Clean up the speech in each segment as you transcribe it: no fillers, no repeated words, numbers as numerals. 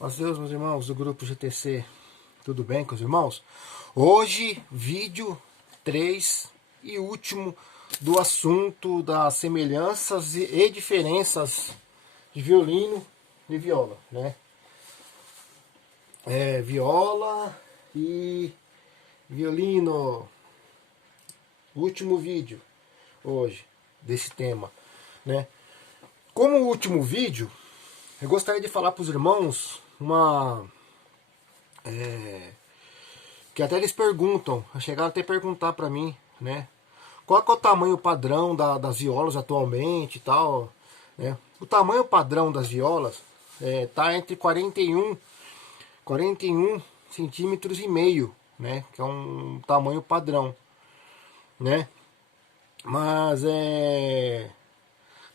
Meus Deus, meus irmãos do grupo GTC, tudo bem com os irmãos? Hoje, vídeo 3 e último do assunto das semelhanças e diferenças de violino e viola, né? Viola e violino. Último vídeo hoje desse tema, né? Como último vídeo, eu gostaria de falar para os irmãos que até eles perguntam, chegaram até a perguntar para mim, né? Qual que é o tamanho padrão das violas atualmente e tal, né? O tamanho padrão das violas tá entre 41 centímetros e meio, né? Que é um tamanho padrão, né? Mas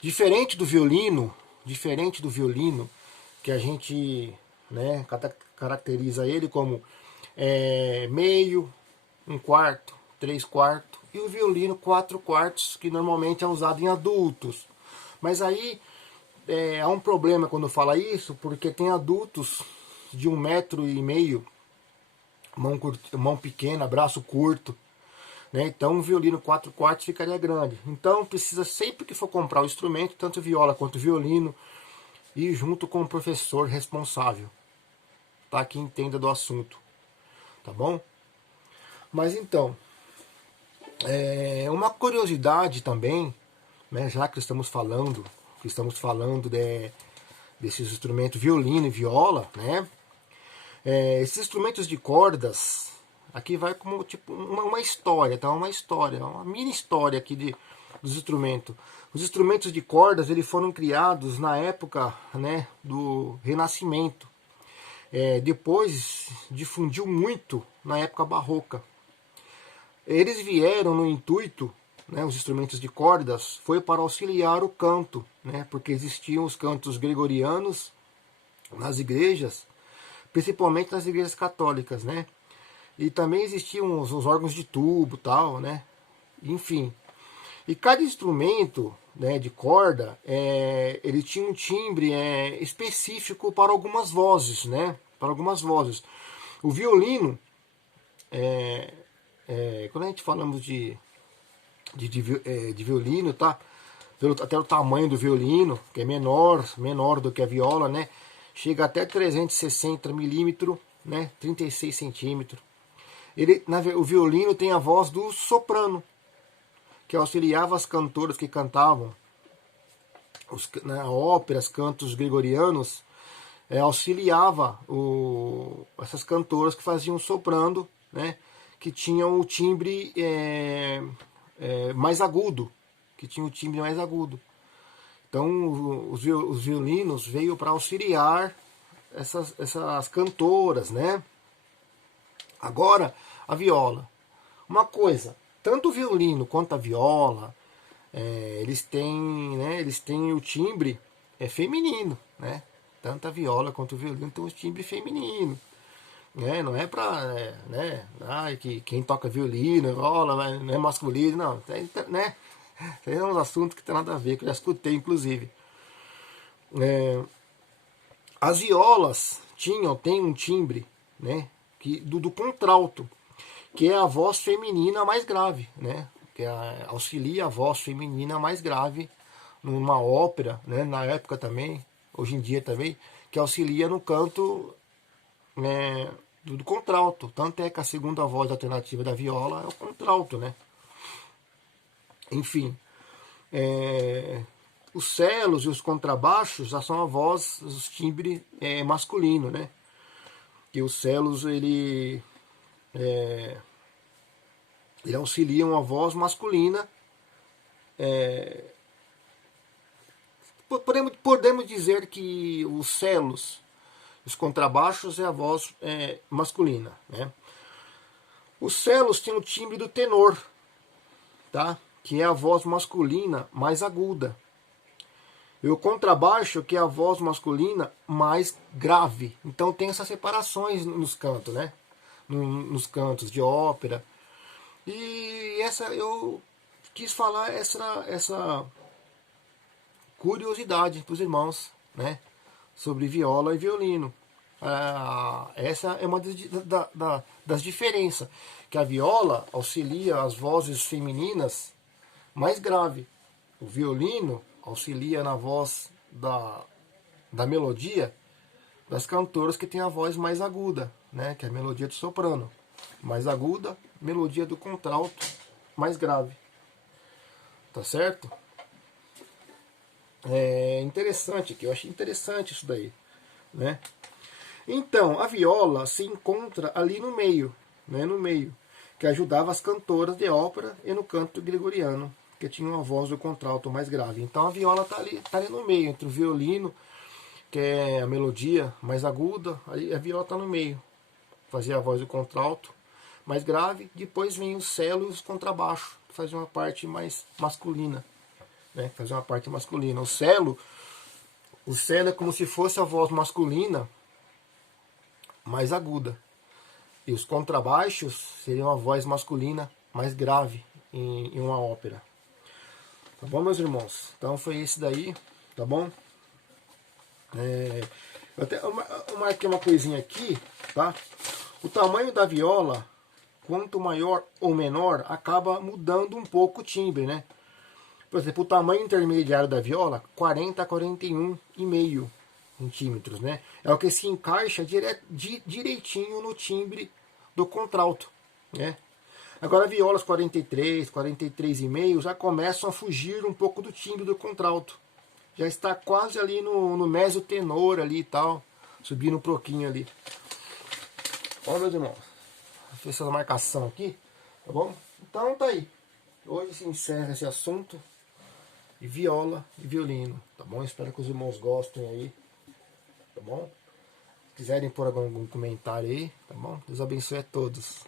diferente do violino, que a gente, né, caracteriza ele como meio, um quarto, 3/4 e o violino 4/4, que normalmente é usado em adultos. Mas aí há um problema quando fala isso, porque tem adultos de 1,5 m, mão pequena, braço curto, né? Então um violino 4/4 ficaria grande. Então precisa, sempre que for comprar o instrumento, tanto viola quanto violino, ir junto com o professor responsável, tá? Que entenda do assunto, tá bom? Mas então, uma curiosidade também, né, já que estamos falando desses instrumentos violino e viola, né? Esses instrumentos de cordas, aqui vai como tipo uma história, tá? Uma mini história aqui dos instrumentos. Os instrumentos de cordas, eles foram criados na época, né, do Renascimento. Depois difundiu muito na época barroca. Eles vieram no intuito, né, os instrumentos de cordas, foi para auxiliar o canto, né, porque existiam os cantos gregorianos nas igrejas, principalmente nas igrejas católicas, né? E também existiam os órgãos de tubo, tal, né? Enfim. E cada instrumento, né, de corda, ele tinha um timbre específico para algumas vozes, né? Para algumas vozes. O violino, quando a gente falamos de violino, tá? Até o tamanho do violino, que é menor do que a viola, né? Chega até 360 milímetros, né? 36 centímetros. O violino tem a voz do soprano, que auxiliava as cantoras que cantavam óperas, cantos gregorianos, auxiliava essas cantoras que faziam soprando, né? Que tinham o timbre mais agudo, Então os violinos veio para auxiliar essas cantoras, né? Agora, a viola. Uma coisa, tanto o violino quanto a viola, eles têm o timbre feminino, né? Tanto a viola quanto o violino tem o timbre feminino. Não é pra, né? Que quem toca violino, viola, não é masculino, não. Né? Tem uns assuntos que tem nada a ver, que eu já escutei, inclusive. As violas têm um timbre, né? Do contralto, que é a voz feminina mais grave, né? Que auxilia a voz feminina mais grave numa ópera, né? Na época também, hoje em dia também, que auxilia no canto, né, do contralto. Tanto é que a segunda voz alternativa da viola é o contralto, né? Enfim, os celos e os contrabaixos já são os timbres masculino, né? Que os celos ele auxiliam a voz masculina. Podemos dizer que os celos, os contrabaixos é a voz masculina, né? Os celos têm o timbre do tenor, tá? Que é a voz masculina mais aguda. E o contrabaixo, que é a voz masculina mais grave. Então tem essas separações nos cantos, né? Nos cantos de ópera. E eu quis falar essa curiosidade para os irmãos, né? Sobre viola e violino. essa é uma das diferenças, que a viola auxilia as vozes femininas mais grave. O violino auxilia na voz da melodia das cantoras que tem a voz mais aguda, né? Que é a melodia do soprano mais aguda, melodia do contralto mais grave. Tá certo? É interessante aqui, eu achei interessante isso daí, né? Então, a viola se encontra ali no meio, né? No meio, que ajudava as cantoras de ópera e no canto gregoriano, que tinha uma voz do contralto mais grave. Então a viola tá ali no meio, entre o violino, que é a melodia mais aguda, aí a viola tá no meio, fazia a voz do contralto mais grave, depois vem o cello e os contrabaixos, que fazia uma parte mais masculina, né? Fazia uma parte masculina. O cello é como se fosse a voz masculina mais aguda. E os contrabaixos seriam a voz masculina mais grave em uma ópera. Tá bom, meus irmãos? Então foi esse daí, tá bom? Eu marquei uma coisinha aqui, tá? O tamanho da viola, quanto maior ou menor, acaba mudando um pouco o timbre, né? Por exemplo, o tamanho intermediário da viola, 40 a 41,5 centímetros, né? É o que se encaixa direitinho no timbre do contralto, né? Agora, violas 43, 43,5 já começam a fugir um pouco do timbre do contralto. Já está quase ali no meso-tenor ali e tal, subindo um pouquinho ali. Bom, meus irmãos, fiz essa marcação aqui, tá bom? Então tá aí. Hoje se encerra esse assunto de viola e violino, tá bom? Espero que os irmãos gostem aí, tá bom? Se quiserem pôr algum comentário aí, tá bom? Deus abençoe a todos.